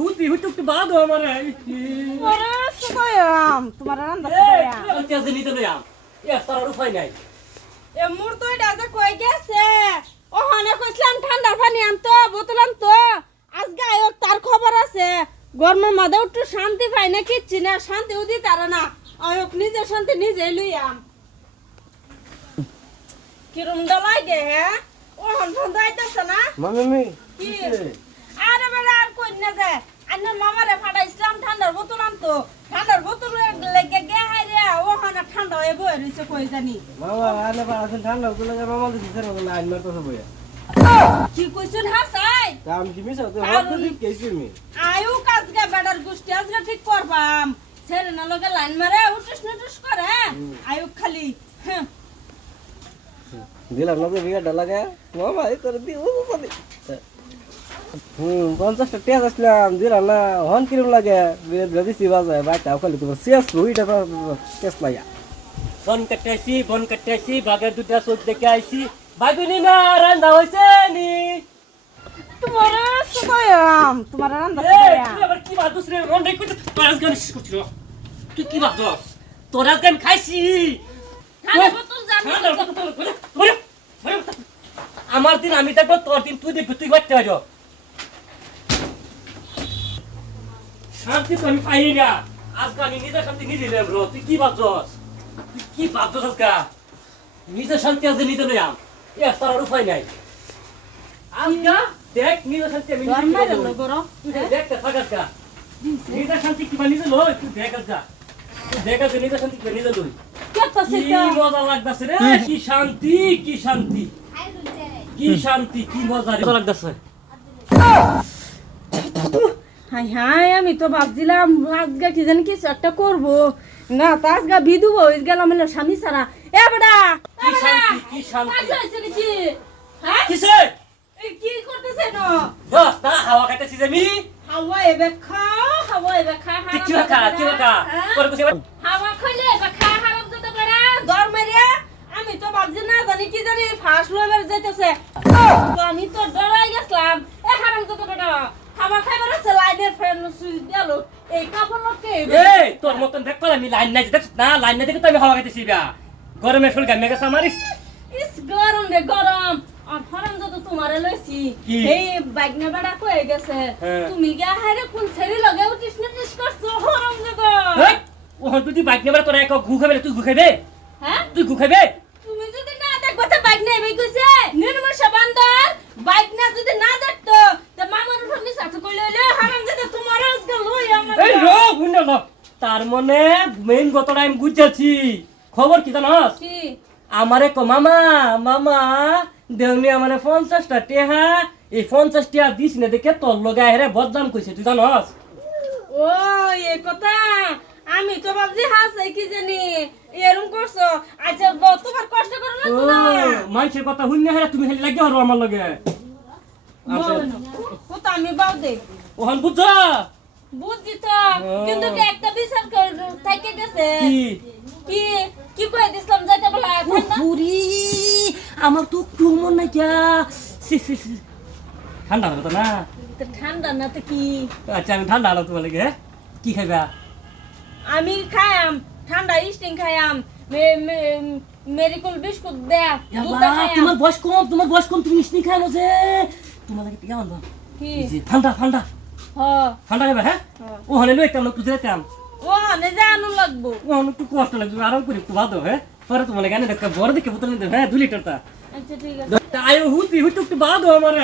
হুতি হুতি একটু বাদো আমারে ওরে সুদয়াম তোমার রান্না সুদয়াম এই তেজ নিতে লইয়াম এ তার উপায় নাই এ মোর তো এটা যে কই গেছে ওখানে কইছিলাম ঠান্ডার পানি আনতো বোতল আনতো আজ গায়ক তার খবর আছে গরমের মাঝে একটু শান্তি পাই না কিচ্ছি না শান্তি উদি তারা না আয়ক নিজে শান্তি নিজে লইয়াম কিরম দলাই গে হ্যাঁ ওহন ফোন দাইতাছে না মামি কি আরে বেলা আর কই না যে আন্নার মামারে ফাটাইছিলাম ঠান্ডার বোতল আনতো ঠান্ডার বোতল লেগে গে হাই রে ওখানে ঠান্ডা হয়ে বই রইছে কই জানি মামা আনে পারাছেন ঠান্ডা গুলো যে মামা দিছে না লাইন মারতে হবে কি কইছুন হাসাই দাম কি মিছ তো হতে দিক কেছি মি আয়ু কাজকে বেডার গুষ্টি আজকে ঠিক করবাম ছেড়ে না লগে লাইন মারে উঠুস নুটুস করে আয়ু খালি হ্যাঁ দিলাম না তো বিয়া ডালাগে মামা এই করে দি ও করে 50 টাকা আসলাম দিলাম না হন কিরম লাগে বিয়া দিছি বাজায় বাইটা খালি তোমার শেষ রুইটা শেষ লাইয়া সন কাটাইছি বাগের দুটা চোখ দেখে আইছি বাগুনি না রান্না হইছে নি তোমার সুদয়াম তোমার রান্না এই সুদয়াম তুই আবার কি বাদুস রে রন দেখ তোর আজকে শেষ করছিস তুই কি বাদুস তোর আজকে আমি খাইছি ঠান্ডা বোতল জানি আমার দিন আমি দেখবো তোর দিন তুই দেখবি তুই করতে পারো শান্তি তো আমি পাই না আজকে আমি নিজের শান্তি নিজে নেব তুই কি ভাবছস আজকে নিজের শান্তি আজকে নিতে লইয়াম এ তার উপায় নাই আজকে দেখ নিজের শান্তি আমি নিজে গরম নিতে না লইয়াম। গরম তুই দেখ থাকাস কা নিজের শান্তি কিবা নিজে লই তুই দেখ আজকে নিজের শান্তি কিবা নিজে লই কেতাছে কি মজা লাগতাছে রে কি শান্তি কি মজা রে লাগতাছে হাই হাই আমি তো ভাবছিলাম আজকে কি জানি কিছু একটা করবো না তা আজকে বিধু হয়ে গেলাম স্বামী সারা এ বেটা কি শান্তি কি হ্যাঁ কিসে কি করতেছে না বস না হাওয়া খাইতেছি আমি হাওয়া এবে খা কি খা করে কইছে হাওয়া খাইলে এবে খা হারাম তো করে দর মারিয়া আমি তো ভাবছি না জানি কি জানি ফাঁস লইবার যাইতেছে তো আমি তো ডরাই গেছলাম এ হারাম তো করে খাবার খাইবার আছে লাইনের ফ্রেন্ড সুইচ দিল এই কাপড় লোককে এই তোর মতন দেখ আমি লাইন নাই দেখ না লাইন নাই দেখে তো আমি হাওয়া খাইতেছি বা গরমে শরীর গামে গেছে আমার ইস গরম রে গরম আর হারাম তো তোমারে লইছি এই বাইকনা বেড়া কই গেছে তুমি গা হারে কোন ছেড়ি লগে উঠিস না টিস করছো হারাম তো এই ও তুই বাইক নেবার তোরা এক ঘু খাবে তুই ঘু খাবে হ্যাঁ তুই ঘু খাবে তুমি যদি না দেখো তো বাইক নাই ভাই কইছে নির্মশা বান্দর বাইক না যদি না দেখতো তো মামার উপর মিছাতে কইলে হইলো হারাম তো তোমার আজকে লই আমার এই রো বুঝনা না তার মানে মেইন কথাটা আমি বুঝাচ্ছি খবর কি জানাস কি আমারে কো মামা দেউনি আমারে 50টা টেহা এই 50 টিয়া দিছ না দেখে তোর লগে হেরে বদনাম কইছে তুই জানাস ও এই কথা আমি তো ভাবছি হাসে কি জানি এরকম করছো আচ্ছা তোমার কষ্ট করো না ও তো না মানুষের কথা হুইনা হেরে তুমি হেলে লাগি হরো আমার লগে ও তো আমি বাউ দে ওহন বুঝছো বুঝছি তো কিন্তু একটা বিচার থেকে গেছে কি কি কই দিছলাম যাইতে বলা এখন না পুরি আমার তো একটু মন নাই কিয়া ঠান্ডা হবে তো না তো ঠান্ডা না তো কি আচ্ছা আমি ঠান্ডা হলাম তোমার লাগে কি খাইবা আমি খায়াম ঠান্ডা স্টিং খায়াম মেরিকুল বিস্কুট দে দুধ খায়াম তোমার বয়স কম তুমি মিষ্টি খাও যে তোমার লাগে টিকা আনবা কি ঠান্ডা হ ঠান্ডা খাইবা হ্যাঁ ও হলে লই একটা লোক তুই যেতাম ও নে জানো লাগবো ও একটু কষ্ট লাগবে আরাম করে একটু ভালো হ্যাঁ পরে তোমার লাগে দেখা বড় দেখে বোতল নিতে হ্যাঁ 2 লিটারটা আচ্ছা ঠিক আছে আয়ো হুতি একটু বাদো আমার